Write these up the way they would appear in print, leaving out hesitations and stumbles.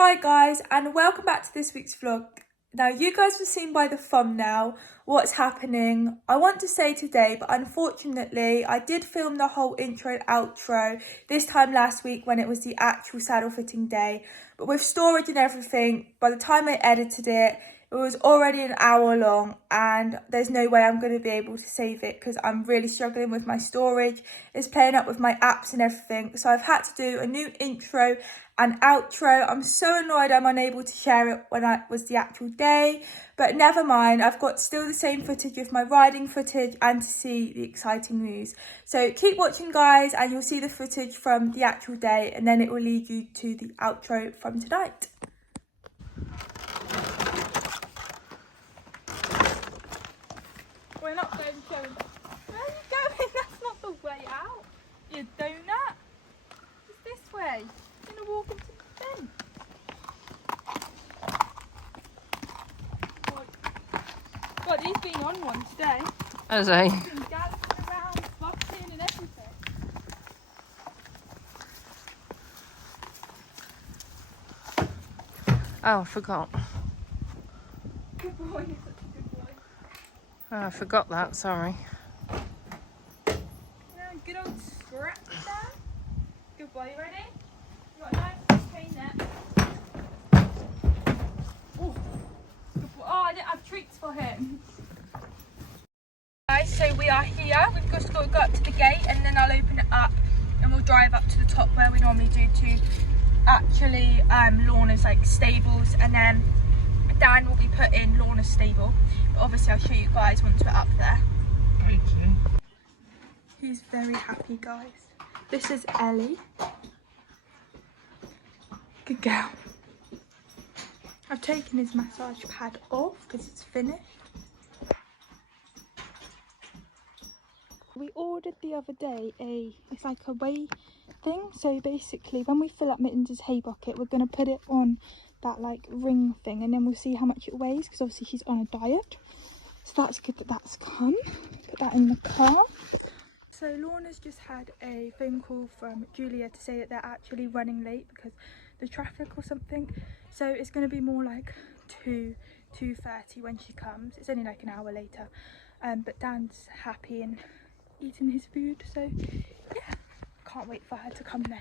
Hi guys, and welcome back to this week's vlog. Now you guys have seen by the thumbnail what's happening. I want to say today, but unfortunately I did film the whole intro and outro this time last week when it was the actual saddle fitting day. But with storage and everything, by the time I edited it, it was already an hour long and there's no way I'm going to be able to save it because I'm really struggling with my storage. It's playing up with my apps and everything. So I've had to do a new intro and outro. I'm so annoyed I'm unable to share it when it was the actual day, but never mind. I've got still the same footage of my riding footage and to see the exciting news. So keep watching guys and you'll see the footage from the actual day and then it will lead you to the outro from tonight. We're not going to show them. Where are you going? That's not the way out. You donut. It's this way. You're going to walk into the bin. God, he's been on one today. Has he? He's been dancing around, bucking and everything. Oh, I forgot. Good boy, you're such a good boy. Oh, I forgot that, sorry. Yeah, good old scratch there. Good boy, you ready? You got a nice chain there. Oh, good boy. Oh, I didn't have treats for him. Guys, so we are here. We've just got to go up to the gate and then I'll open it up and we'll drive up to the top where we normally do to actually Lorna's like stables, and then Dan will be put in Lorna's stable. But obviously I'll show you guys once we're up there. Thank you. He's very happy, guys. This is Ellie. Good girl. I've taken his massage pad off because it's finished. We ordered the other day it's like a weigh thing. So basically when we fill up Mittens' hay bucket, we're going to put it on that like ring thing and then we'll see how much it weighs because obviously she's on a diet. So that's good that that's come. Put that in the car. So Lorna's just had a phone call from Julia to say that they're actually running late because the traffic or something. So it's going to be more like 2:30 when she comes. It's only like an hour later. But Dan's happy and eating his food, so yeah, can't wait for her to come now.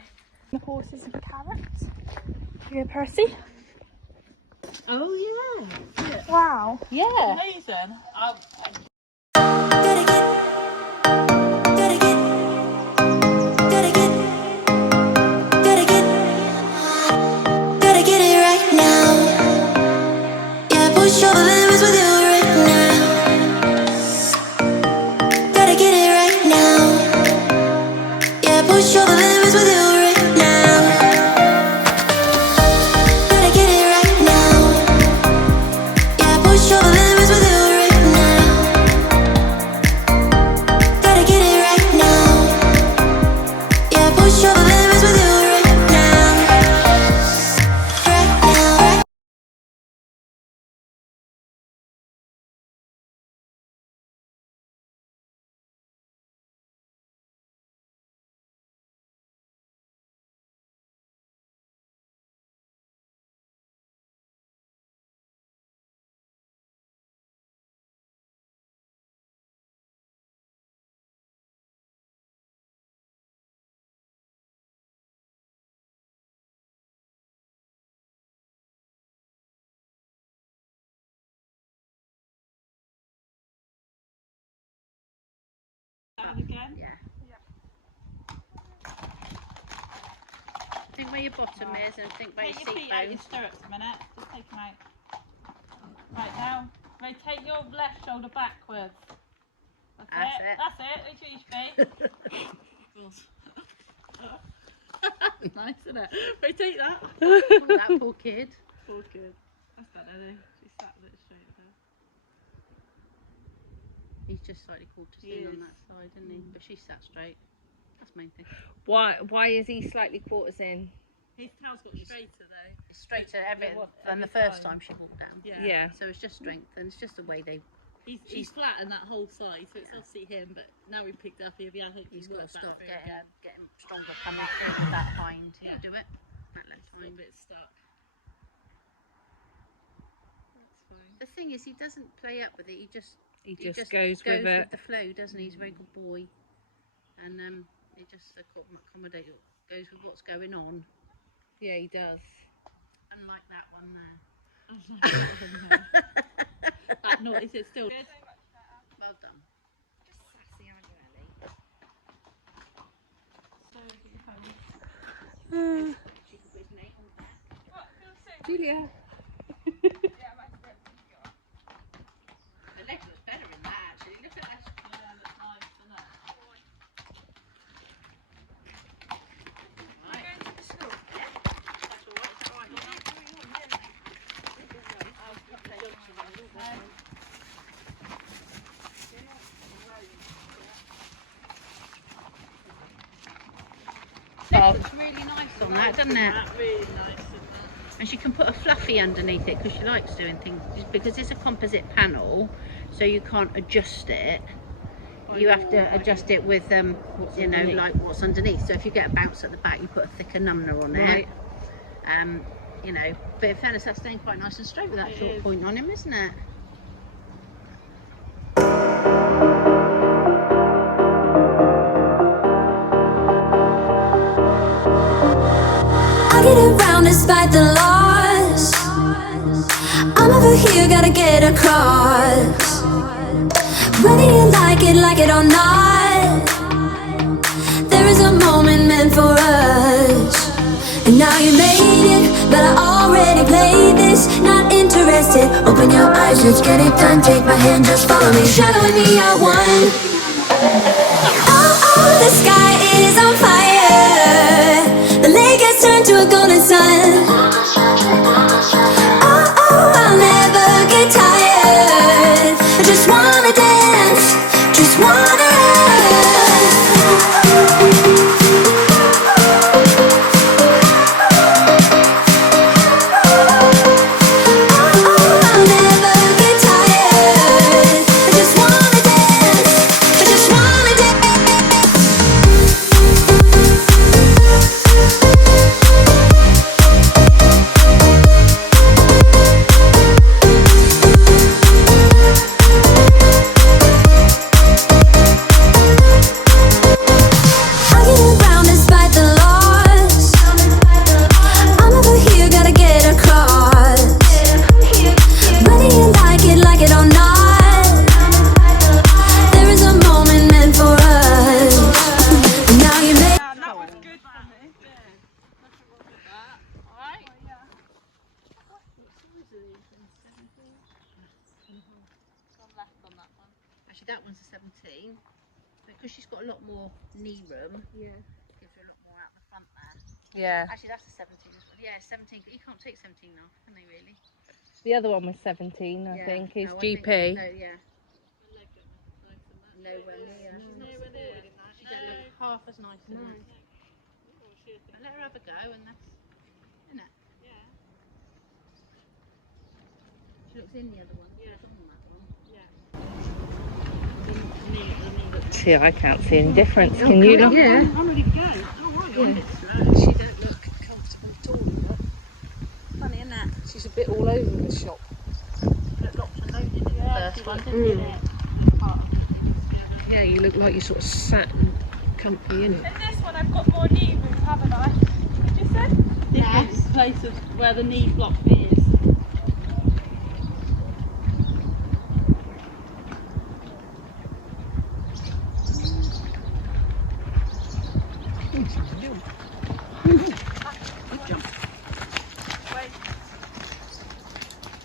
The horses and carrots. Here, Percy. Oh yeah. Wow. Yeah. Amazing. Again? Yeah. Think where your bottom is and think where your Take your feet out your seat stirrups a minute. Just take them out. Right now, rotate your left shoulder backwards. That's it. That's it. Which way you should be. Nice, isn't it? Rotate that. Oh, that poor kid. Poor kid. That's better, though. She sat a bit straight there. He's just slightly quartered He in on is. that side, isn't he? But she sat straight. That's the main thing. Why is he slightly quarters in? His tail's got straighter, though. It's straighter than the every first time she walked down. Yeah. So it's just strength and it's just the way they. He's flattened that whole side, so it's obviously him, but now we've picked up here, He's got to start getting stronger coming through with that hind. Yeah. You do it. That left a hind. bit stuck. thing is, he doesn't play up with it. He just goes with it. the flow, doesn't he? He's a very good boy, and he just accommodate goes with what's going on. Yeah, he does. Unlike that one there. That noise is still good. Well done. Just sassy, aren't you, Ellie? Julia. The leg looks better in that actually. Look at that. Yeah, that's nice, isn't it? Right. That's all right. Is that right? Looks really nice on that, doesn't it? Really nice. And she can put a fluffy underneath it because she likes doing things. Because it's a composite panel, so you can't adjust it. You have to adjust it with, you know, like what's underneath. So if you get a bounce at the back, you put a thicker number on it. You know, but in fairness, that's staying quite nice and straight with that short point on him, isn't it? I get around despite the loss. I'm over here, gotta get across. Whether you like it or not, there is a moment meant for us. And now you made it, but I already played this. Not interested, open your eyes, let's get it done. Take my hand, just follow me, shadowing me, I won. Oh, the sky is on fire. The lake has turned to a golden sun. Oh, I'll never get tired. I just wanna dance, just wanna run. Actually, that one's a 17. Because she's got a lot more knee room. Yeah. Gives her a lot more out the front there. Yeah. Actually, that's a 17 as well. Yeah, 17. You can't take 17 off, can they really? The other one was 17, I think, is no, GP. I think so, yeah. Nowhere near. She don't look half as nice as that. But let her have a go, and that's, isn't it? Yeah. She looks in the other one. Yeah. On that one. See, I can't see any difference. Can you look? Yeah. I'm ready to go. Oh, right. Yeah. She don't look comfortable at all in that. Funny, isn't that? She's a bit all over the shop. Look locked and loaded in the first one, didn't Mm. it? Yeah, you look like you're sort of sat and comfy in it. In this one, I've got more knee room, haven't I? Did you say? Different place of where the knee block is.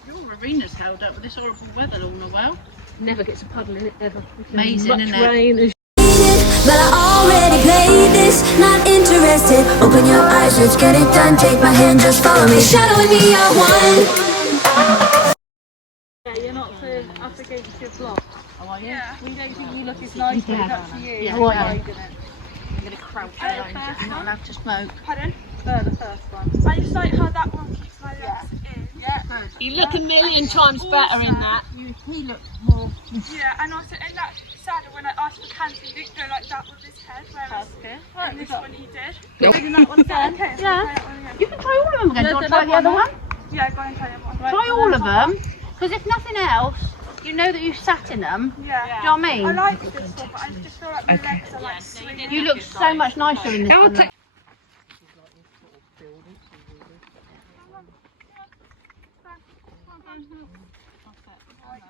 Your arena's held up with this horrible weather all in a while. Never gets a puddle in it ever. Amazing, Much isn't it? rain as But I already played this, not interested. Open your eyes, let's get it done. Take my hand, just follow me, shadowing me, I won. Yeah, you're not so up against your block. Oh, are you? Yeah. We don't think you look as nice, but it's up to you. Yeah, You're yeah. hiding it. I'm going to crouch around. You're not allowed to smoke. Pardon? The first one. I just like how that one keeps my legs in. Yeah. Good. you look a million times better in that. He looks more. Yeah, and also in that saddle, when I asked for cancer, he didn't go like that with his head, whereas in this one he did. Doing that one again. Okay, so Yeah. try that one again. You can try all of them again. Do you want to try the another other one? Yeah, go and try that one. Try all of them. Because if nothing else, you know that you've sat in them. Yeah. Do you know what I mean? I like this one, but I just feel like my legs are like swinging. You look so much nicer in this one.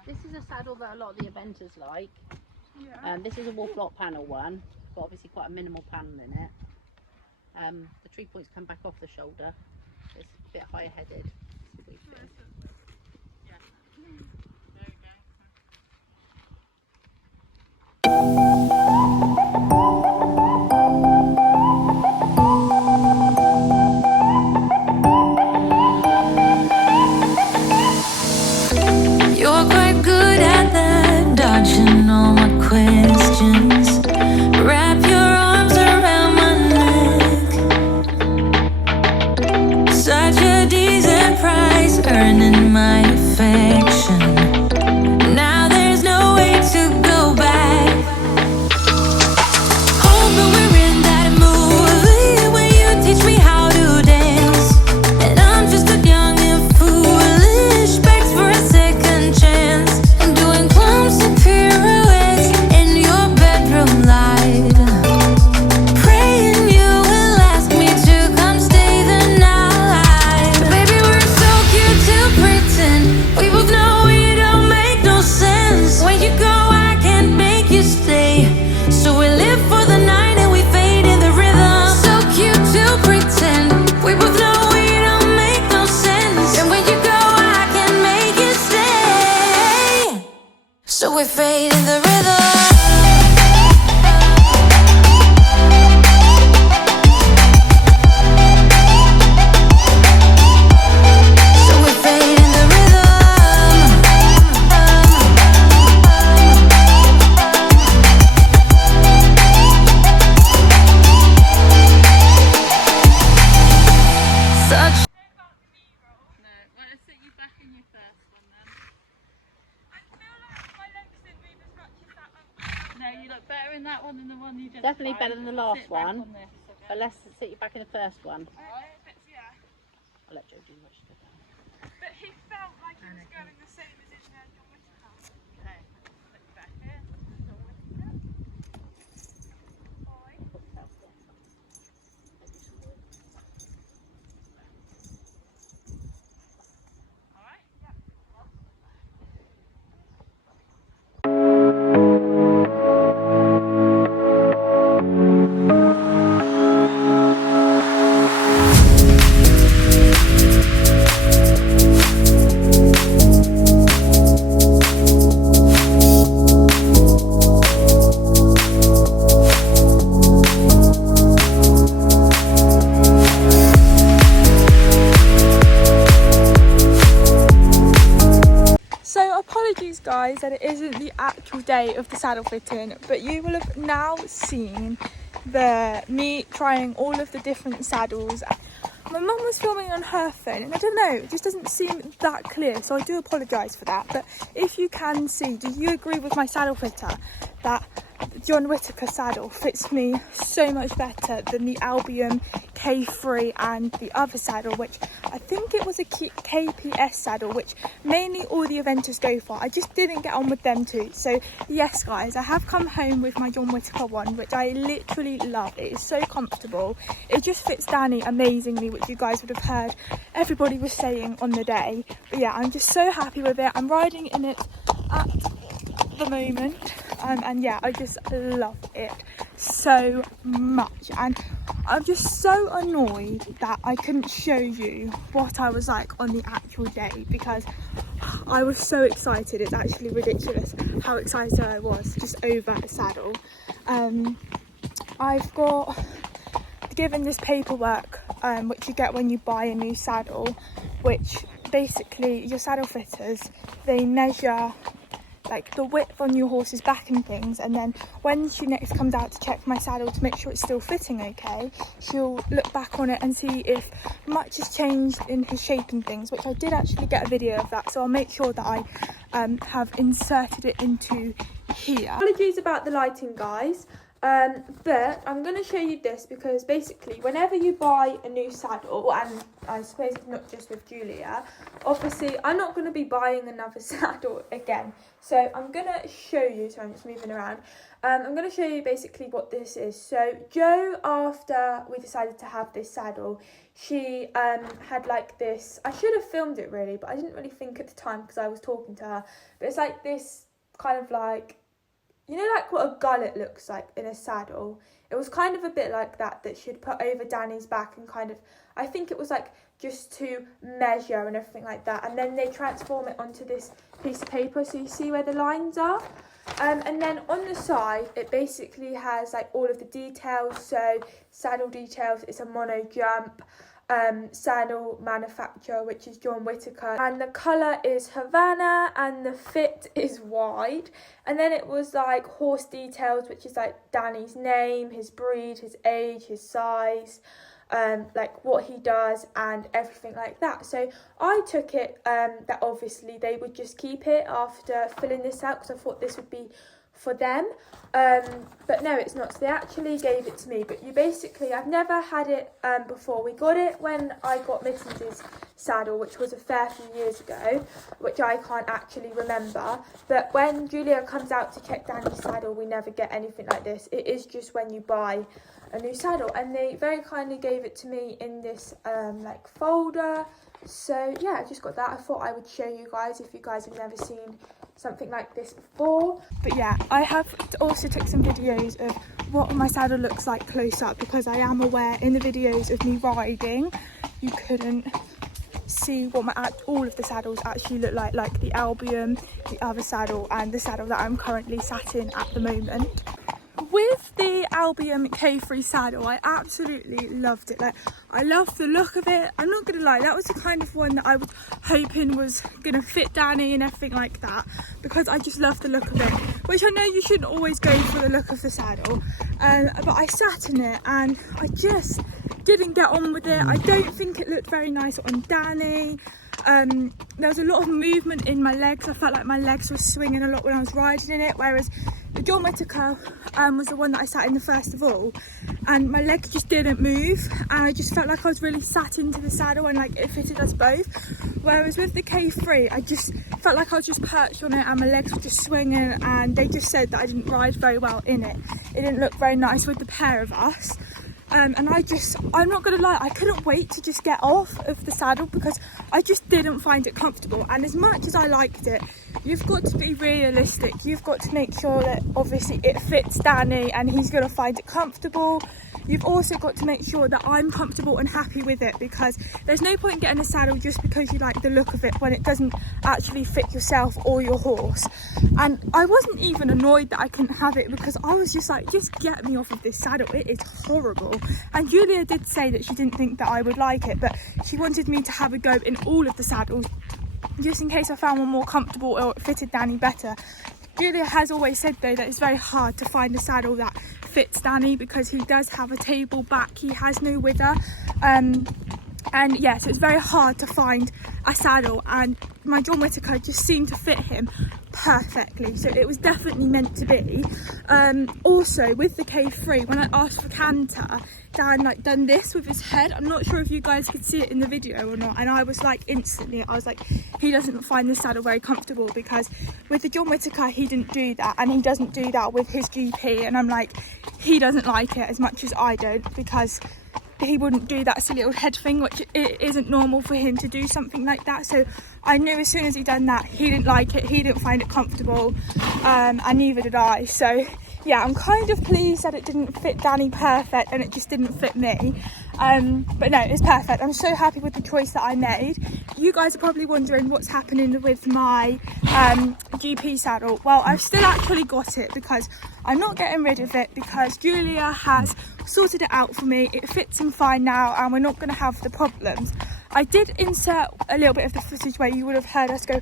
This is a saddle that a lot of the eventers like. This is a wolf lock panel one, but obviously quite a minimal panel in it. The tree points come back off the shoulder. It's a bit higher headed. You're quite good at that, dodging all my questions. Wrap your arms around my neck. Such a decent price, earning my affection. Now there's no way to go back. Hoping we're in that movie where you teach me how to dance, and I'm just a young and foolish, begs for a second chance. I'm doing clumsy pirouettes in your bedroom light, praying you will ask me to come stay the night. Baby, we're so cute to pretend. We both know it don't make no sense. When you go, I can't make you stay. So we live for the night and we fade in the rhythm. So cute to pretend. We both know it don't make no sense. And when you go, I can't make you stay. So we fade in the rhythm. So we fade in the rhythm. Such Let's sit you back in your first one then. I feel like my legs didn't move as much as that one. No, you look better in that one than the one you just Definitely tried. better than the last Sit back one. on this, okay? But let's sit you back in the first one. Yeah. I'll let Joe do what she does. But he felt like he was going the same as in John Whittaker. Okay, put you back here. Alright? Yeah. So apologies guys that it isn't the actual day of the saddle fitting, but you will have now seen me trying all of the different saddles. My mum was filming on her phone and I don't know, it just doesn't seem that clear, so I do apologise for that. But if you can see, do you agree with my saddle fitter that John Whittaker saddle fits me so much better than the Albion K3 and the other saddle, which I think it was a KPS saddle, which mainly all the eventers go for. I just didn't get on with them too. So yes guys, I have come home with my John Whittaker one, which I literally love. It is so comfortable. It just fits Danny amazingly, which you guys would have heard everybody was saying on the day. But yeah, I'm just so happy with it. I'm riding in it at the moment. And yeah, I just love it so much, and I'm just so annoyed that I couldn't show you what I was like on the actual day, because I was so excited. It's actually ridiculous how excited I was just over a saddle. I've got given this paperwork which you get when you buy a new saddle, which basically your saddle fitters, they measure like the width on your horse's back and things, and then when she next comes out to check my saddle to make sure it's still fitting okay, she'll look back on it and see if much has changed in his shape and things, which I did actually get a video of that, so I'll make sure that I have inserted it into here. Apologies about the lighting guys. But I'm going to show you this because basically whenever you buy a new saddle, and I suppose it's not just with Julia, obviously I'm not going to be buying another saddle again. So I'm going to show you, so I'm just moving around. I'm going to show you basically what this is. So Jo, after we decided to have this saddle, she had like this, I should have filmed it really, but I didn't really think at the time because I was talking to her. But it's like this kind of like, you know, like what a gullet looks like in a saddle. It was kind of a bit like that she'd put over Danny's back and kind of, I think it was like just to measure and everything like that. And then they transform it onto this piece of paper, so you see where the lines are. And then on the side, it basically has like all of the details. So saddle details, it's a mono jump. Saddle manufacturer, which is John Whitaker, and the colour is Havana and the fit is wide. And then it was like horse details, which is like Danny's name, his breed, his age, his size, like what he does and everything like that. So I took it that obviously they would just keep it after filling this out, because I thought this would be for them, but no, it's not. So they actually gave it to me. But you basically, I've never had it before. We got it when I got Mittens' saddle, which was a fair few years ago, which I can't actually remember. But when Julia comes out to check Danny's saddle, we never get anything like this. It is just when you buy a new saddle, and they very kindly gave it to me in this like folder. So yeah, I just got that. I thought I would show you guys if you guys have never seen something like this before. But yeah, I have also took some videos of what my saddle looks like close up, because I am aware in the videos of me riding you couldn't see what all of the saddles actually look like the Albion, the other saddle, and the saddle that I'm currently sat in at the moment. With the Albion K3 saddle, I absolutely loved it. Like, I loved the look of it. I'm not gonna lie, that was the kind of one that I was hoping was gonna fit Danny and everything like that, because I just love the look of it, which I know you shouldn't always go for the look of the saddle, but I sat in it and I just didn't get on with it. I don't think it looked very nice on Danny. There was a lot of movement in my legs. I felt like my legs were swinging a lot when I was riding in it, whereas the John Whitaker was the one that I sat in the first of all, and my legs just didn't move, and I just felt like I was really sat into the saddle and like it fitted us both. Whereas with the K3, I just felt like I was just perched on it and my legs were just swinging, and they just said that I didn't ride very well in it. It didn't look very nice with the pair of us. And I'm not gonna lie, I couldn't wait to just get off of the saddle because I just didn't find it comfortable. And as much as I liked it, you've got to be realistic. You've got to make sure that obviously it fits Danny and he's gonna find it comfortable. You've also got to make sure that I'm comfortable and happy with it, because there's no point getting a saddle just because you like the look of it when it doesn't actually fit yourself or your horse. And I wasn't even annoyed that I couldn't have it, because I was just like, just get me off of this saddle, it is horrible. And Julia did say that she didn't think that I would like it, but she wanted me to have a go in all of the saddles just in case I found one more comfortable or it fitted Danny better. Julia has always said though that it's very hard to find a saddle that fits Danny, because he does have a table back, he has no wither, and yeah, so it's very hard to find a saddle, and my John Whitaker just seemed to fit him perfectly, so it was definitely meant to be. Also with the K3, when I asked for canter, Dan like done this with his head. I'm not sure if you guys could see it in the video or not, and I was like instantly, I was like, he doesn't find this saddle very comfortable, because with the John Whitaker he didn't do that, and he doesn't do that with his GP, and I'm like, he doesn't like it as much as I don't, because he wouldn't do that silly little head thing, which it isn't normal for him to do something like that. So I knew as soon as he done that, he didn't like it, he didn't find it comfortable, and neither did I. So yeah, I'm kind of pleased that it didn't fit Danny perfect and it just didn't fit me. But no, it's perfect. I'm so happy with the choice that I made. You guys are probably wondering what's happening with my GP saddle. Well, I've still actually got it, because I'm not getting rid of it, because Julia has sorted it out for me. It fits him fine now and we're not going to have the problems. I did insert a little bit of the footage where you would have heard us go,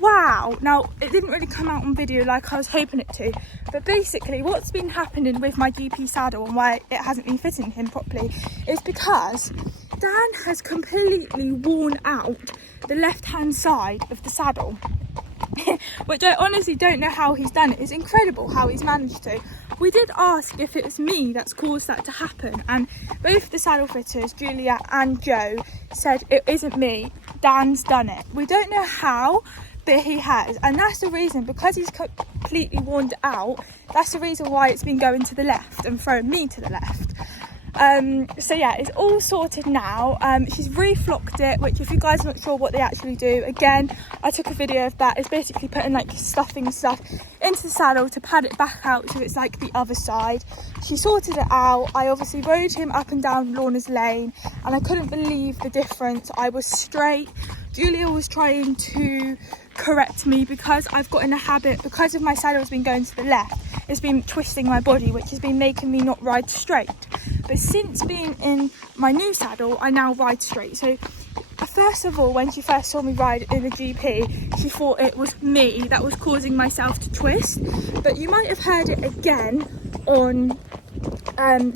wow. Now, it didn't really come out on video like I was hoping it to, but basically what's been happening with my GP saddle and why it hasn't been fitting him properly is because Dan has completely worn out the left-hand side of the saddle. which I honestly don't know how he's done it. It's incredible how he's managed to. We did ask if it was me that's caused that to happen, and both the saddle fitters, Julia and Joe, said it isn't me, Dan's done it. We don't know how, but he has, and that's the reason, because he's completely worn out, that's the reason why it's been going to the left and throwing me to the left. So yeah, it's all sorted now. She's reflocked it, which if you guys are not sure what they actually do, again, I took a video of that. It's basically putting like stuffing stuff into the saddle to pad it back out so it's like the other side. She sorted it out. I obviously rode him up and down Lorna's Lane, and I couldn't believe the difference. I was straight. Julia was trying to correct me because I've got in a habit, because of my saddle has been going to the left, it's been twisting my body, which has been making me not ride straight. But since being in my new saddle, I now ride straight. So first of all, when she first saw me ride in the GP, she thought it was me that was causing myself to twist. But you might have heard it again on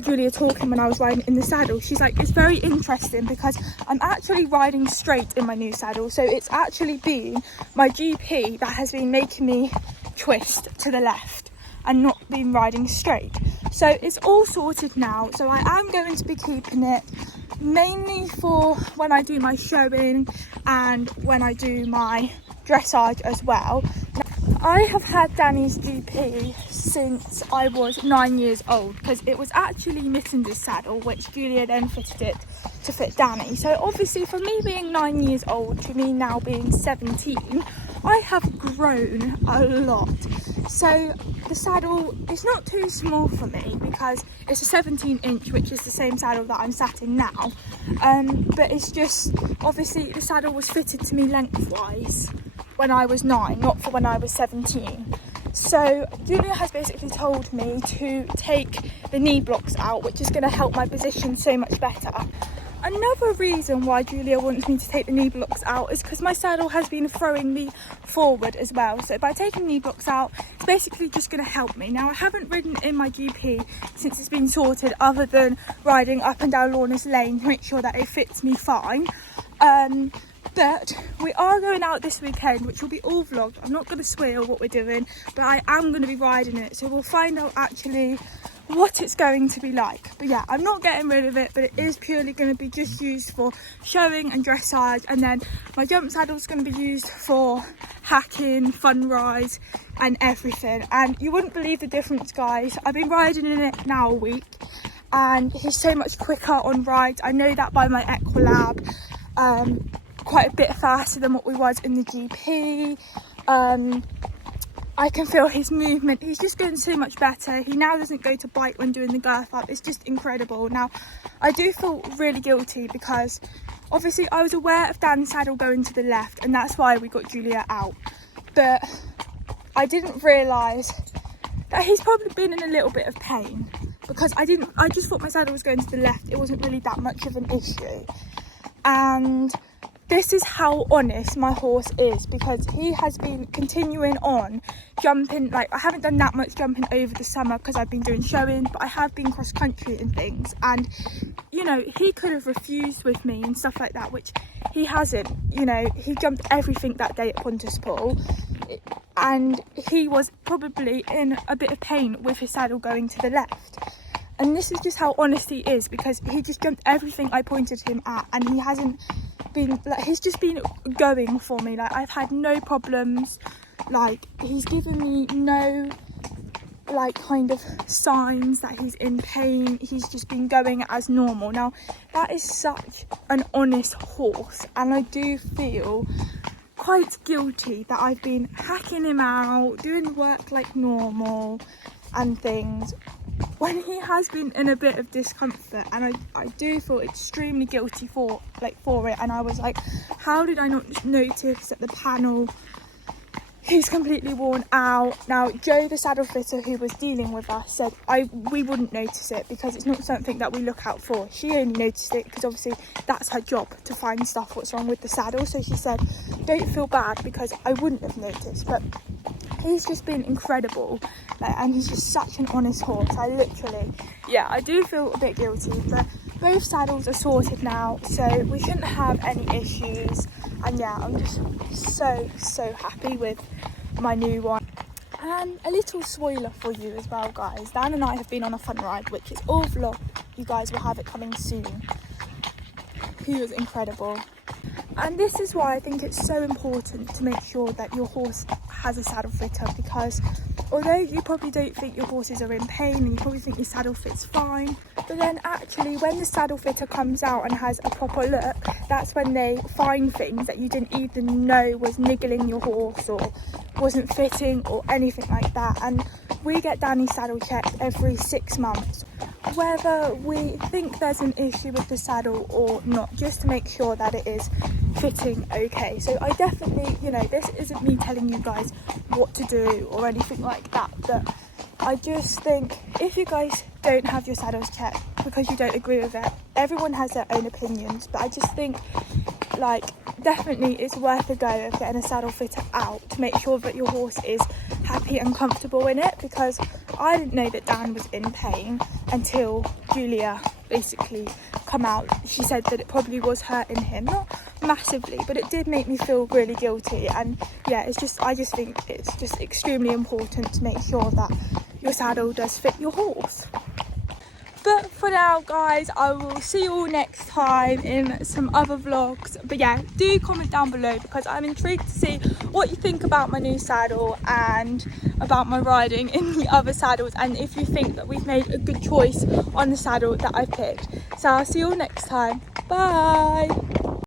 Julia talking when I was riding in the saddle. She's like, it's very interesting because I'm actually riding straight in my new saddle. So it's actually been my GP that has been making me twist to the left and not been riding straight. So it's all sorted now. So I am going to be keeping it mainly for when I do my showing and when I do my dressage as well. I have had Danny's GP since I was 9 years old, because it was actually Mittens' saddle, which Julia then fitted it to fit Danny. So obviously for me being 9 years old to me now being 17, I have grown a lot. So the saddle is not too small for me because it's a 17-inch, which is the same saddle that I'm sat in now. But it's just, obviously the saddle was fitted to me lengthwise when I was 9, not for when I was 17. So Julia has basically told me to take the knee blocks out, which is going to help my position so much better. Another reason why Julia wants me to take the knee blocks out is because my saddle has been throwing me forward as well. So by taking knee blocks out, it's basically just going to help me. Now, I haven't ridden in my GP since it's been sorted, other than riding up and down Lorna's Lane to make sure that it fits me fine. But we are going out this weekend, which will be all vlogged. I'm not going to spoil what we're doing, but I am going to be riding it. So we'll find out actually what it's going to be like. But yeah, I'm not getting rid of it, but it is purely going to be just used for showing and dressage. And then my jump saddle is going to be used for hacking, fun rides and everything. And you wouldn't believe the difference, guys. I've been riding in it now a week and he's so much quicker on rides. I know that by my Equalab. Quite a bit faster than what we was in the GP. I can feel his movement. He's just going so much better. He now doesn't go to bite when doing the girth up. It's just incredible. Now, I do feel really guilty because obviously I was aware of Dan's saddle going to the left, and that's why we got Julia out. But I didn't realise that he's probably been in a little bit of pain because I just thought my saddle was going to the left. It wasn't really that much of an issue. And this is how honest my horse is, because he has been continuing on jumping. Like, I haven't done that much jumping over the summer because I've been doing showing, but I have been cross country and things, and you know, he could have refused with me and stuff like that, which he hasn't. You know, he jumped everything that day at Pontuspool, and he was probably in a bit of pain with his saddle going to the left. And this is just how honest he is, because he just jumped everything I pointed him at, and he hasn't been, like, he's just been going for me. Like, I've had no problems. Like, he's given me no, like, kind of signs that he's in pain. He's just been going as normal. Now, that is such an honest horse, and I do feel quite guilty that I've been hacking him out, doing the work like normal and things, when he has been in a bit of discomfort. And I do feel extremely guilty for it. And I was like, how did I not notice at the panel he's completely worn out? Now, Joe, the saddle fitter who was dealing with us, said we wouldn't notice it because it's not something that we look out for. She only noticed it because obviously that's her job, to find stuff what's wrong with the saddle. So she said, don't feel bad, because I wouldn't have noticed. But he's just been incredible, like, and he's just such an honest horse. I do feel a bit guilty, but both saddles are sorted now, so we shouldn't have any issues. And yeah, I'm just so happy with my new one. And a little spoiler for you as well, guys. Dan and I have been on a fun ride, which is all vlog. You guys will have it coming soon. He was incredible. And this is why I think it's so important to make sure that your horse has a saddle fitter, because although you probably don't think your horses are in pain and you probably think your saddle fits fine, but then actually when the saddle fitter comes out and has a proper look, that's when they find things that you didn't even know was niggling your horse or wasn't fitting or anything like that. And we get Danny's saddle checked every 6 months, whether we think there's an issue with the saddle or not, just to make sure that it is fitting okay. So I definitely, you know, this isn't me telling you guys what to do or anything like that, but I just think if you guys don't have your saddles checked because you don't agree with it, everyone has their own opinions, but I just think like definitely it's worth a go of getting a saddle fitter out to make sure that your horse is happy and comfortable in it, because I didn't know that Dan was in pain until Julia basically come out. She said that it probably was hurting him, not massively, but it did make me feel really guilty. And yeah, I just think it's just extremely important to make sure that your saddle does fit your horse. But for now, guys, I will see you all next time in some other vlogs. But yeah, do comment down below because I'm intrigued to see what you think about my new saddle and about my riding in the other saddles, and if you think that we've made a good choice on the saddle that I've picked. So I'll see you all next time. Bye!